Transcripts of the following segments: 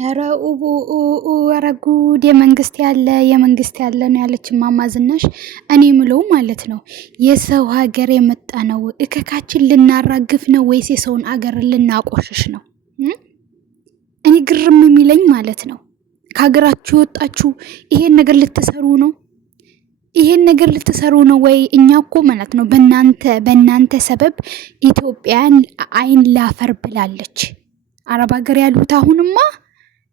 ኧረ ኧረ ጉድ! የመንግስት ያለ ነው ያለች እማማ ዝናሽ። እኔ ምለው ማለት ነው የሰው ሀገር የመጣ ነው እከካችን ልናራግፍ ነው ወይስ የሰውን ሀገር ልናቆሽሽ ነው? እኔ ግርም የሚለኝ ማለት ነው ከሀገራችሁ የወጣችሁ ይሄን ነገር ልትሰሩ ነው? ይሄን ነገር ልትሰሩ ነው ወይ? እኛ እኮ ማለት ነው በእናንተ ሰበብ ኢትዮጵያን አይን ላፈር ብላለች። አረብ ሀገር ያሉት አሁንማ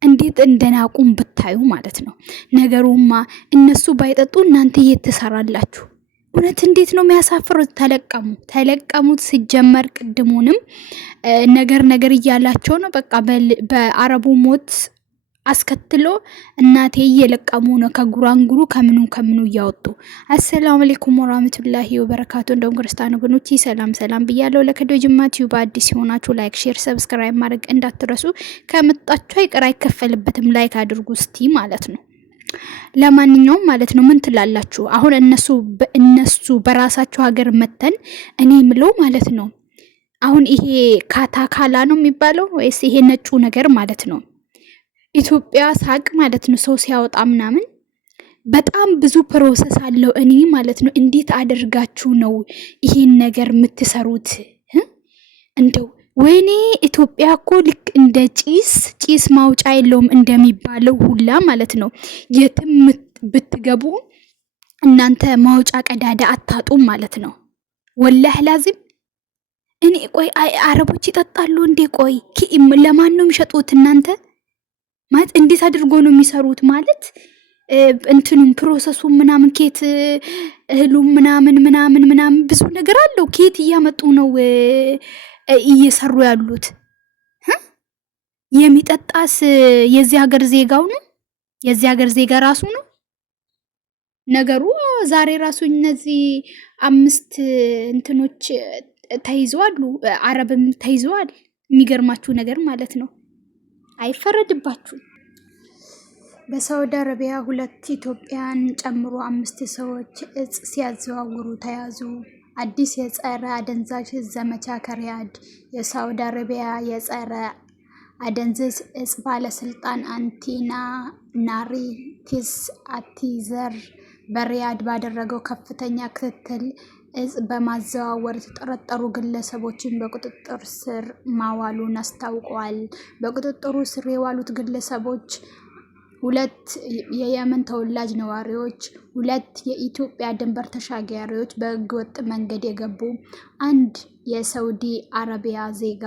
እንዴት እንደናቁም ብታዩ ማለት ነው። ነገሩማ እነሱ ባይጠጡ እናንተ የት ትሰራላችሁ? እውነት እንዴት ነው የሚያሳፍሩት? ተለቀሙት። ሲጀመር ቅድሙንም ነገር እያላቸው ነው። በቃ በአረቡ ሞት አስከትሎ እናቴ እየለቀሙ ነው ከጉራንጉሩ ከምኑ እያወጡ። አሰላሙ አለይኩም ወራህመቱላሂ ወበረካቱ። እንደውም ክርስቲያን ወገኖቼ ሰላም ብያለሁ። ለከዶ ጅማት ዩባ አዲስ ሆናችሁ ላይክ፣ ሼር፣ ሰብስክራይብ ማድረግ እንዳትረሱ። ከመጣችሁ አይቀር አይከፈልበትም። ላይክ አድርጉ እስቲ ማለት ነው። ለማንኛውም ማለት ነው ምን ትላላችሁ? አሁን እነሱ በራሳቸው ሀገር መተን እኔ ምለው ማለት ነው አሁን ይሄ ካታካላ ነው የሚባለው ወይስ ይሄ ነጩ ነገር ማለት ነው ኢትዮጵያ ሳቅ ማለት ነው ሰው ሲያወጣ ምናምን በጣም ብዙ ፕሮሰስ አለው። እኔ ማለት ነው እንዴት አድርጋችሁ ነው ይሄን ነገር የምትሰሩት? እንደው ወይኔ ኢትዮጵያ እኮ ልክ እንደ ጭስ ማውጫ የለውም እንደሚባለው ሁላ ማለት ነው የትም ብትገቡ እናንተ ማውጫ ቀዳዳ አታጡም ማለት ነው። ወላህ ላዚም እኔ ቆይ አረቦች ይጠጣሉ እንዴ? ቆይ ለማን ነው የሚሸጡት እናንተ? ማለት እንዴት አድርጎ ነው የሚሰሩት? ማለት እንትኑም ፕሮሰሱ ምናምን ኬት እህሉ ምናምን ብዙ ነገር አለው። ኬት እያመጡ ነው እየሰሩ ያሉት? የሚጠጣስ የዚህ ሀገር ዜጋው ነው? የዚህ ሀገር ዜጋ ራሱ ነው ነገሩ። ዛሬ ራሱ እነዚህ 5 እንትኖች ተይዘዋል፣ አረብም ተይዘዋል። የሚገርማችሁ ነገር ማለት ነው አይፈረድባችሁ። በሳውዲ አረቢያ 2 ኢትዮጵያን ጨምሮ 5 ሰዎች እጽ ሲያዘዋውሩ ተያዙ። አዲስ የጸረ አደንዛዥ ዘመቻ ከሪያድ። የሳውዲ አረቢያ የጸረ አደንዛዥ እጽ ባለስልጣን አንቲና ናሪቲስ አቲዘር በሪያድ ባደረገው ከፍተኛ ክትትል እጽ በማዘዋወር የተጠረጠሩ ግለሰቦችን በቁጥጥር ስር ማዋሉን አስታውቋል። በቁጥጥሩ ስር የዋሉት ግለሰቦች 2 የየመን ተወላጅ ነዋሪዎች፣ 2 የኢትዮጵያ ድንበር ተሻጋሪዎች፣ በህገወጥ መንገድ የገቡ 1 የሳውዲ አረቢያ ዜጋ።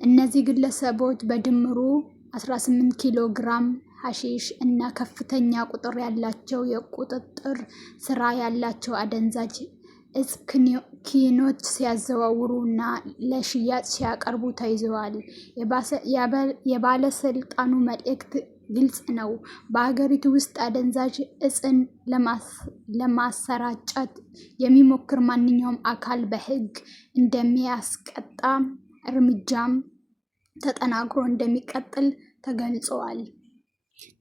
እነዚህ ግለሰቦች በድምሩ 18 ኪሎ ግራም ሐሺሽ እና ከፍተኛ ቁጥር ያላቸው የቁጥጥር ስራ ያላቸው አደንዛዥ እጽ ኪኖች ሲያዘዋውሩ እና ለሽያጭ ሲያቀርቡ ተይዘዋል። የባለስልጣኑ መልእክት ግልጽ ነው። በሀገሪቱ ውስጥ አደንዛዥ እጽን ለማሰራጨት የሚሞክር ማንኛውም አካል በህግ እንደሚያስቀጣ እርምጃም ተጠናክሮ እንደሚቀጥል ተገልጿል።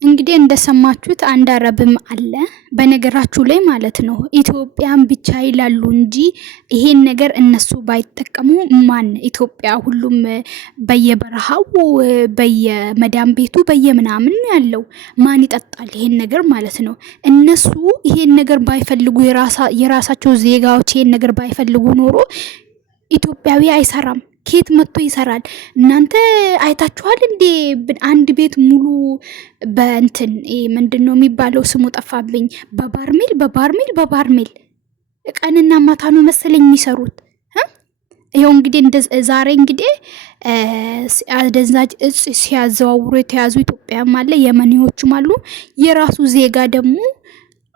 እንግዲህ እንደሰማችሁት አንድ አረብም አለ በነገራችሁ ላይ ማለት ነው። ኢትዮጵያን ብቻ ይላሉ እንጂ ይሄን ነገር እነሱ ባይጠቀሙ ማን ኢትዮጵያ ሁሉም በየበረሃው በየመዳም ቤቱ በየምናምን ያለው ማን ይጠጣል ይሄን ነገር ማለት ነው። እነሱ ይሄን ነገር ባይፈልጉ የራሳቸው ዜጋዎች ይሄን ነገር ባይፈልጉ ኖሮ ኢትዮጵያዊ አይሰራም። ኬት መጥቶ ይሰራል? እናንተ አይታችኋል እንዴ? አንድ ቤት ሙሉ በእንትን ምንድነው የሚባለው ስሙ ጠፋብኝ። በባርሜል ቀንና ማታ ነው መሰለኝ የሚሰሩት። ይሄው እንግዲህ ዛሬ እንግዲህ አደንዛዥ እጽ ሲያዘዋውሩ የተያዙ ኢትዮጵያም አለ፣ የመኒዎችም አሉ፣ የራሱ ዜጋ ደግሞ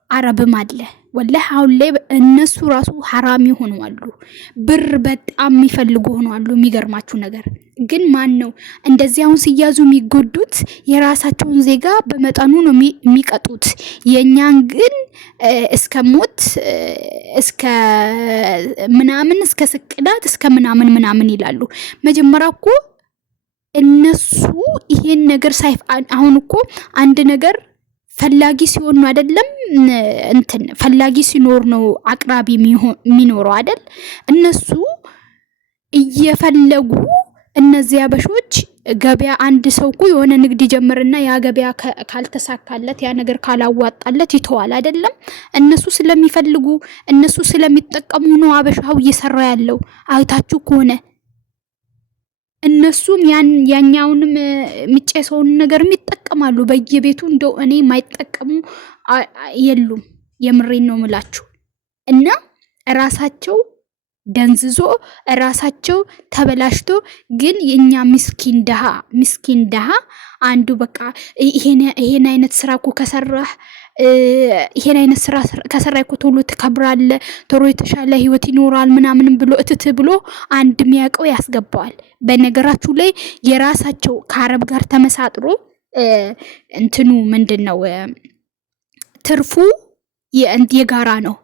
አረብም አለ። ወላሂ አሁን ላይ እነሱ ራሱ ሐራሚ ሆነዋል። ብር በጣም የሚፈልጉ ሆነዋል። የሚገርማችሁ ነገር ግን ማን ነው እንደዚህ አሁን ሲያዙ የሚጎዱት? የራሳቸውን ዜጋ በመጠኑ ነው የሚቀጡት። የኛን ግን እስከ ሞት እስከ ምናምን እስከ ስቅላት እስከ ምናምን ይላሉ። መጀመሪያ እኮ እነሱ ይሄን ነገር አሁን እኮ አንድ ነገር ፈላጊ ሲሆን ነው አይደለም? ፈላጊ ሲኖር ነው አቅራቢ የሚኖረው አይደል? እነሱ እየፈለጉ እነዚህ አበሾች ገበያ አንድ ሰው እኮ የሆነ ንግድ ጀምርና ያ ገበያ ካልተሳካለት ያ ነገር ካላዋጣለት ይተዋል አይደለም። እነሱ ስለሚፈልጉ እነሱ ስለሚጠቀሙ ነው አበሻው እየሰራ ያለው። አይታችሁ ከሆነ እነሱም ያኛውንም የሚጨሰውን ነገር ይጠቀማሉ በየቤቱ። እንደው እኔ ማይጠቀሙ የሉም። የምሬን ነው ምላችሁ። እና ራሳቸው ደንዝዞ ራሳቸው ተበላሽቶ ግን የኛ ምስኪን ደሃ አንዱ በቃ ይሄን አይነት ስራ እኮ ከሰራህ ይሄን አይነት ስራ ከሰራህ እኮ ቶሎ ትከብራለህ፣ ቶሎ የተሻለ ህይወት ይኖራል ምናምን ብሎ እትት ብሎ አንድ የሚያውቀው ያስገባዋል። በነገራችሁ ላይ የራሳቸው ከአረብ ጋር ተመሳጥሮ እንትኑ ምንድነው ትርፉ የጋራ ነው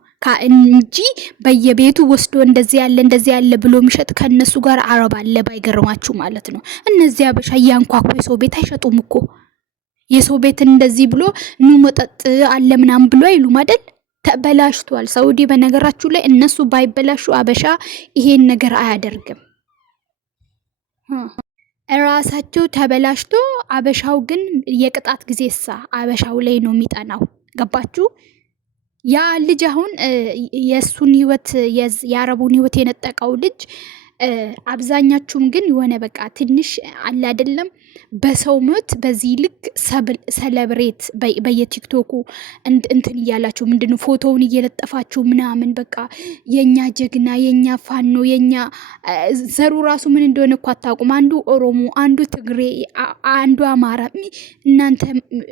እንጂ በየቤቱ ወስዶ እንደዚህ ያለ ብሎ ምሸጥ ከነሱ ጋር አረብ አለ። ባይገርማችሁ ማለት ነው። እነዚህ አበሻ ያንኳኩ የሰው ቤት አይሸጡም እኮ። የሰው ቤት እንደዚህ ብሎ ኑ መጠጥ አለ ምናምን ብሎ አይሉም አይደል? ተበላሽቷል ሳውዲ። በነገራችሁ ላይ እነሱ ባይበላሹ አበሻ ይሄን ነገር አያደርግም። ራሳቸው ተበላሽቶ አበሻው ግን የቅጣት ጊዜሳ አበሻው ላይ ነው የሚጠናው። ገባችሁ? ያ ልጅ አሁን የሱን ህይወት የአረቡን ህይወት የነጠቀው ልጅ አብዛኛችሁም ግን የሆነ በቃ ትንሽ አለ አይደለም በሰው ሞት በዚህ ልክ ሰለብሬት በየቲክቶኩ እንትን እያላችሁ ምንድነው ፎቶውን እየለጠፋችሁ ምናምን በቃ የኛ ጀግና የኛ ፋኖ የኛ ዘሩ ራሱ ምን እንደሆነ እኮ አታውቁም። አንዱ ኦሮሞ፣ አንዱ ትግሬ፣ አንዱ አማራ። እናንተ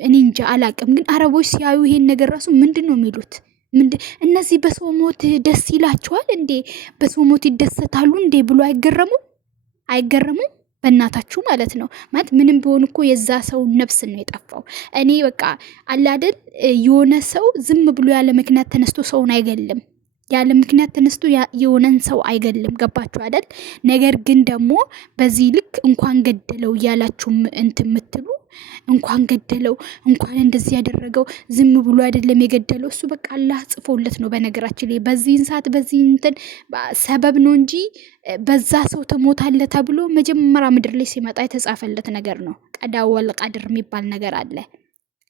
እኔ እንጃ አላቅም። ግን አረቦች ሲያዩ ይሄን ነገር ራሱ ምንድነው የሚሉት? እነዚህ በሰው ሞት ደስ ይላቸዋል እንዴ? በሰው ሞት ይደሰታሉ እንዴ ብሎ አይገረሙም? በእናታችሁ ማለት ነው። ማለት ምንም ቢሆን እኮ የዛ ሰው ነፍስ ነው የጠፋው። እኔ በቃ አላደል የሆነ ሰው ዝም ብሎ ያለ ምክንያት ተነስቶ ሰውን አይገልም። ያለ ምክንያት ተነስቶ የሆነን ሰው አይገልም። ገባችሁ አይደል? ነገር ግን ደግሞ በዚህ ልክ እንኳን ገደለው እያላችሁ እንትን የምትሉ እንኳን ገደለው እንኳን እንደዚህ ያደረገው ዝም ብሎ አይደለም የገደለው እሱ በቃ አላህ ጽፎለት ነው። በነገራችን ላይ በዚህን ሰዓት በዚህ እንትን ሰበብ ነው እንጂ በዛ ሰው ተሞታለ ተብሎ መጀመሪያ ምድር ላይ ሲመጣ የተጻፈለት ነገር ነው። ቀዳ ወል ቀድር የሚባል ነገር አለ።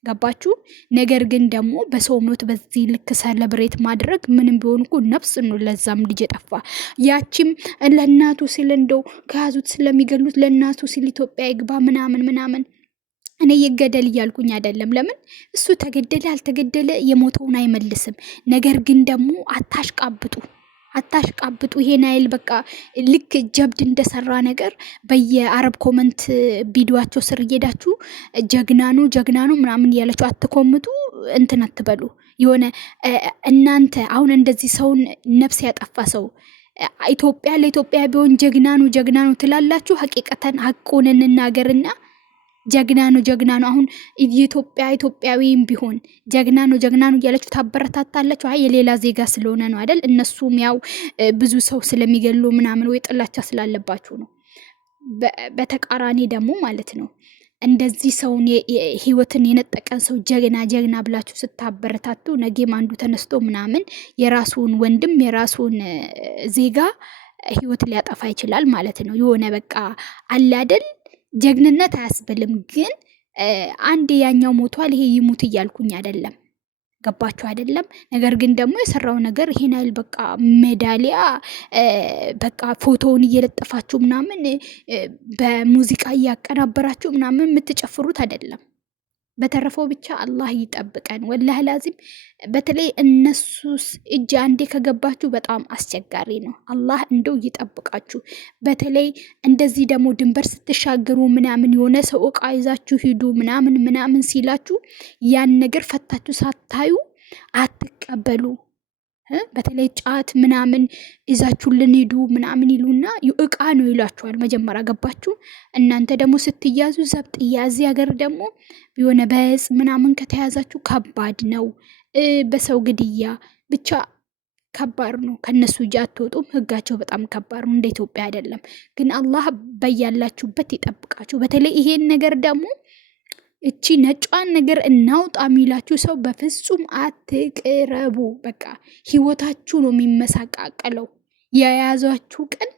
ገባችሁ? ነገር ግን ደግሞ በሰው ሞት በዚህ ልክ ሰለብሬት ማድረግ ምንም ቢሆን እኮ ነፍስ ነው ለዛም ልጅ ጠፋ። ያቺም ለእናቱ ሲል እንደው ከያዙት ስለሚገሉት ለእናቱ ሲል ኢትዮጵያ ይግባ ምናምን እኔ ይገደል እያልኩኝ አይደለም። ለምን እሱ ተገደለ አልተገደለ የሞተውን አይመልስም። ነገር ግን ደግሞ አታሽቃብጡ። ይሄን አይል በቃ ልክ ጀብድ እንደሰራ ነገር በየአረብ ኮመንት ቪዲዮአቸው ስር እየሄዳችሁ ጀግና ነው ምናምን እያላችሁ አትኮምቱ፣ እንትን አትበሉ። የሆነ እናንተ አሁን እንደዚህ ሰውን ነፍስ ያጠፋ ሰው ኢትዮጵያ ለኢትዮጵያ ቢሆን ጀግና ነው ትላላችሁ። ሐቂቀተን ሐቁን እንናገርና ጀግና ነው። አሁን ኢትዮጵያዊም ቢሆን ጀግና ነው እያላችሁ ታበረታታላችሁ። አይ የሌላ ዜጋ ስለሆነ ነው አይደል? እነሱም ያው ብዙ ሰው ስለሚገሉ ምናምን ወይ ጥላቻ ስላለባችሁ ነው። በተቃራኒ ደግሞ ማለት ነው እንደዚህ ሰውን ህይወትን የነጠቀን ሰው ጀግና ብላችሁ ስታበረታቱ ነገም አንዱ ተነስቶ ምናምን የራሱን ወንድም የራሱን ዜጋ ህይወት ሊያጠፋ ይችላል ማለት ነው። የሆነ በቃ አለ አይደል ጀግንነት አያስብልም። ግን አንድ ያኛው ሞቷል ይሄ ይሙት እያልኩኝ አይደለም። ገባችሁ አይደለም? ነገር ግን ደግሞ የሰራው ነገር ይሄን አይል በቃ ሜዳሊያ በቃ ፎቶውን እየለጠፋችሁ ምናምን በሙዚቃ እያቀናበራችሁ ምናምን የምትጨፍሩት አይደለም። በተረፈው ብቻ አላህ ይጠብቀን። ወላሂ ላዚም በተለይ እነሱስ እጅ አንዴ ከገባችሁ በጣም አስቸጋሪ ነው። አላህ እንደው ይጠብቃችሁ። በተለይ እንደዚህ ደግሞ ድንበር ስትሻገሩ ምናምን የሆነ ሰው እቃ ይዛችሁ ሂዱ ምናምን ሲላችሁ ያን ነገር ፈታችሁ ሳታዩ አትቀበሉ። በተለይ ጫት ምናምን ይዛችሁልን ሂዱ ምናምን ይሉና እቃ ነው ይላችኋል። መጀመሪያ ገባችሁ? እናንተ ደግሞ ስትያዙ ዘብጥያ። እዚህ ሀገር ደግሞ የሆነ በእጽ ምናምን ከተያዛችሁ ከባድ ነው። በሰው ግድያ ብቻ ከባድ ነው። ከነሱ እጅ አትወጡም። ህጋቸው በጣም ከባድ ነው። እንደ ኢትዮጵያ አይደለም። ግን አላህ በያላችሁበት ይጠብቃችሁ። በተለይ ይሄን ነገር ደግሞ እቺ ነጯን ነገር እናውጣ የሚላችሁ ሰው በፍጹም አትቅረቡ። በቃ ህይወታችሁ ነው የሚመሳቃቀለው። የያዛችሁ ቀን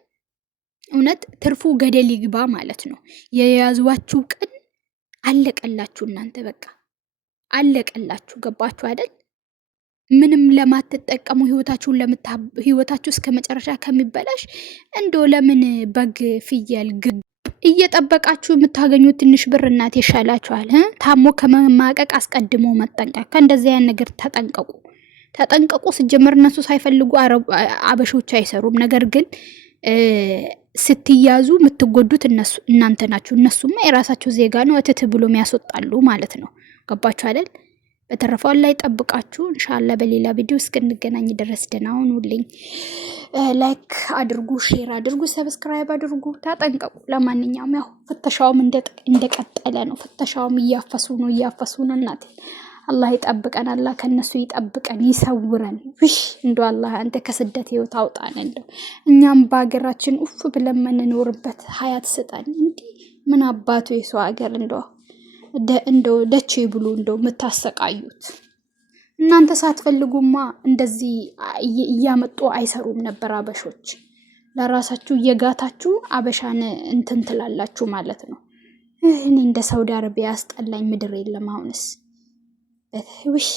እውነት ትርፉ ገደል ይግባ ማለት ነው። የያዟችሁ ቀን አለቀላችሁ። እናንተ በቃ አለቀላችሁ። ገባችሁ አይደል? ምንም ለማትጠቀሙ ህይወታችሁ እስከ መጨረሻ ከሚበላሽ እንደው ለምን በግ ፍየል ግብ እየጠበቃችሁ የምታገኙት ትንሽ ብር እናት ይሻላችኋል። ታሞ ከመማቀቅ አስቀድሞ መጠንቀቅ። ከእንደዚህ አይነት ነገር ተጠንቀቁ። ሲጀመር እነሱ ሳይፈልጉ አበሾች አይሰሩም። ነገር ግን ስትያዙ የምትጎዱት እናንተ ናችሁ። እነሱማ የራሳቸው ዜጋ ነው፣ እትት ብሎ የሚያስወጣሉ ማለት ነው። ገባችሁ አይደል? በተረፈው ላይ ጠብቃችሁ ኢንሻአላህ በሌላ ቪዲዮ እስክንገናኝ ድረስ ደህና ሁኑልኝ። ላይክ አድርጉ፣ ሼር አድርጉ፣ ሰብስክራይብ አድርጉ። ተጠንቀቁ። ለማንኛውም ያው ፍተሻውም እንደቀጠለ ነው። ፍተሻውም እያፈሱ ነው። እናቴ አላህ ይጠብቀን። አላህ ከነሱ ይጠብቀን፣ ይሰውረን። እንደው አላህ አንተ ከስደት ህይወት አውጣን። እንደው እኛም በሀገራችን ኡፍ ብለን የምንኖርበት ሀያት ስጠን። እንዲህ ምን አባቱ የሰው ሀገር እንደው ደቼ ብሉ እንደው የምታሰቃዩት እናንተ ሳትፈልጉማ እንደዚህ እያመጡ አይሰሩም ነበር አበሾች። ለራሳችሁ እየጋታችሁ አበሻን እንትን ትላላችሁ ማለት ነው። እኔ እንደ ሳውዲ አረቢያ ያስጠላኝ ምድር የለም አሁንስ። ውሽ